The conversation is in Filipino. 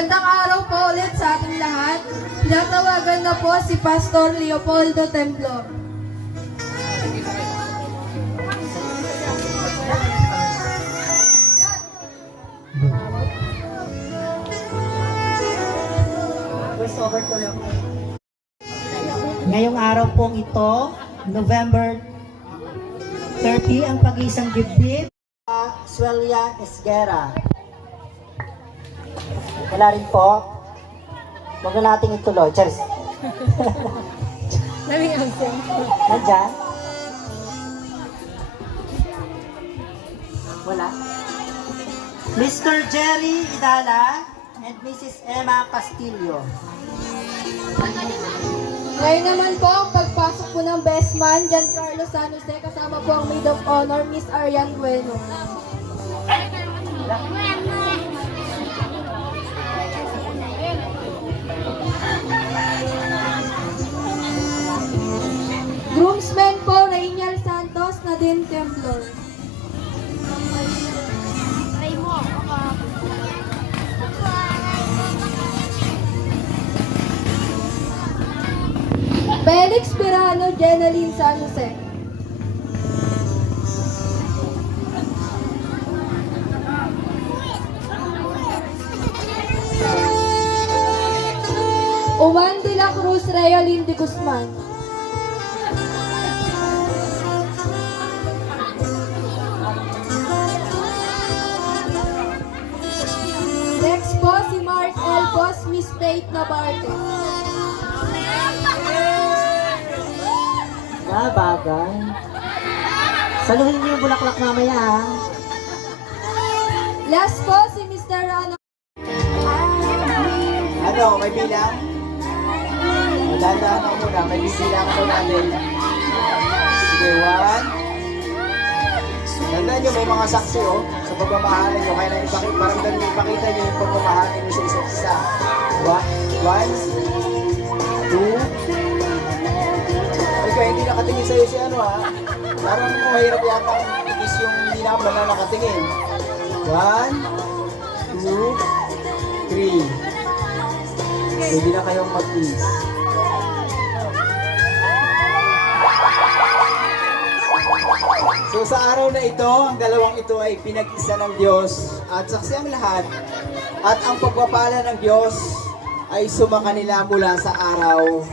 Magandang araw po ulit sa ating lahat. Tinatawagan na po si Pastor Leopoldo Temblor. Ngayong araw pong ito, November 30, ang pag-iisang dibdib, Suelia Esguera. Wala rin po. Huwag na natin ituloy. Cheers. Naming absent. Nandyan? Wala. Mr. Jerry Idala and Mrs. Emma Castillo. Ngayon naman po ang pagpasok po ng best man, Giancarlo San Jose, kasama po ang Maid of Honor, Miss Arian Bueno. Groomsmen po, Rainiel Santos, Nadine Temblor. Felix Pirano, Jeneline San Jose. Juan de la Cruz, Rhea Lindy Guzman. Next po si Mark Elbos, Miss Faith Nabarte. Bagay. Saluhin niyo yung bulaklak mamaya, ha? Last po si Mr. Ano. Ano, may bilang? Dadaan ako muna, may bibilang ako natin. Sige, 1. Tandaan nyo, may mga saksi, oh, sa pagmamahalan nyo. Kaya na ipakita nyo yung pagmamahalan nyo sa isa't isa. 1, 2. Kaya hindi nakatingin sa'yo si ano, ha? Parang mahirap yata ang itis yung hindi na nakatingin. 1, 2, 3. Hindi na kayong mag-is. So sa araw na ito, ang dalawang ito ay pinag-isa ng Diyos at saksi ang lahat. At ang pagpapala ng Diyos ay sumakanila mula sa araw